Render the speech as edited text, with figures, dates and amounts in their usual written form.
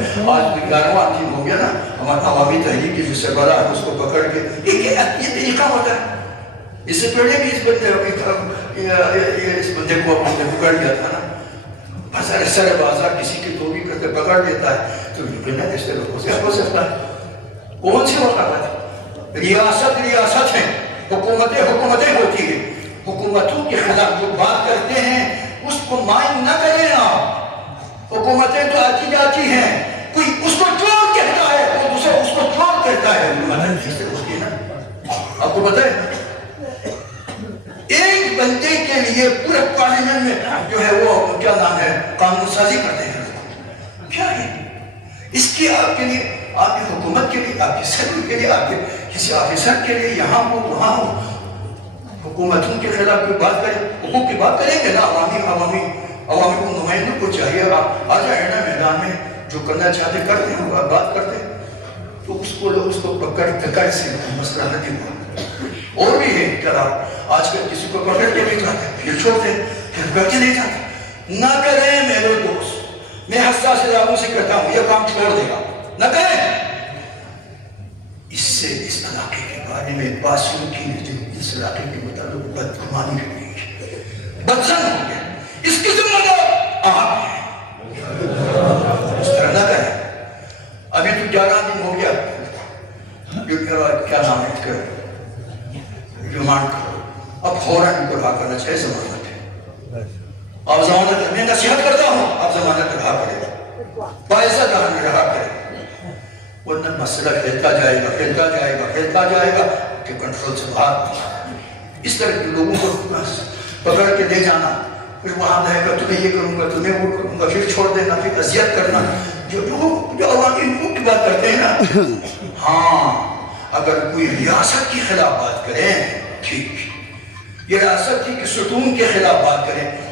آج 11واں دن ہو گیا نا ہمارا عوامی تحریک کی جو سربراہ ہے اس کو پکڑ کے یہ طریقہ ہوتا ہے. اس سے پہلے بھی اس بندے کو پکڑ لیا تھا نا. بازار سر بازار کسی کی توبی کرتے پکڑ لیتا ہے تو یقینا ایسے لوگوں سے ہو سکتا ہے. کون سی وقت ریاست ہے, حکومتیں ہوتی ہیں. حکومتوں کے خلاف جو بات کرتے ہیں اس کو مائن نہ کریں آپ. حکومتیں تو آتی جاتی ہیں, کوئی اس کو چور کہتا ہے وہ دوسرا اس کو چور کہتا ہے. آپ کو پتہ ہے ایک بندے کے لیے پورے پارلیمنٹ میں جو ہے وہ کیا نام ہے قانون سازی کرتے ہیں. کیا ہے اس کی آپ کے لیے, آپ کی حکومت کے لیے, آپ کی صدر کے لیے, آپ کے کسی آفیسر کے لیے یہاں ہو وہاں ہو حکومتوں کے خلاف کوئی بات کرے, حقوق کی بات کریں گے نا. عوامی کو نمائندوں کو چاہیے آپ آ جائیں نا میدان میں, جو کرنا چاہتے کرتے ہیں, آپ بات کرتے ہیں تو اس کو پکڑ سے مسئلہ نہیں ہوا. اور بھی ہے کیا آج کل کسی کو پکڑ کے نہیں جاتے, پھر چھوڑتے, پھر پکڑ کے نہیں جاتے. نہ کریں میرے دوست, میں حساس علاقوں سے کہتا ہوں یہ کام چھوڑ دے گا, نہ کریں. اس سے اس علاقے کے بارے میں بات شروع کی ہے جو اس علاقے کے متعلق بدگمانی ہو گئی, بدزن ہو گیا, اس کی ذمہ دار آپ ہیں. اس طرح نہ کریں. ابھی تو 11 دن ہو گیا کیا نام ہے ریمانڈ کرو, اب فوراً ان کو رہا کرنا چاہیے. ضمانت ہے, آپ ضمانت ہے, میں نصیحت کرتا ہوں آپ ضمانت رہا کرے, باعثہ جہاں رہا کرے, ورنہ مسئلہ پھیلتا جائے گا کہ کنٹرول سے باہر. اس طرح کے لوگوں کو پکڑ کے لے جانا, پھر وہاں رہے گا تمہیں یہ کروں گا, تمہیں وہ کروں گا, پھر چھوڑ دینا, پھر اذیت کرنا. جو عوامی حقوق کی بات کرتے ہیں نا, ہاں اگر کوئی ریاست کی خلاف بات کریں ٹھیک, یہ ریاست کی ستون کے خلاف بات کریں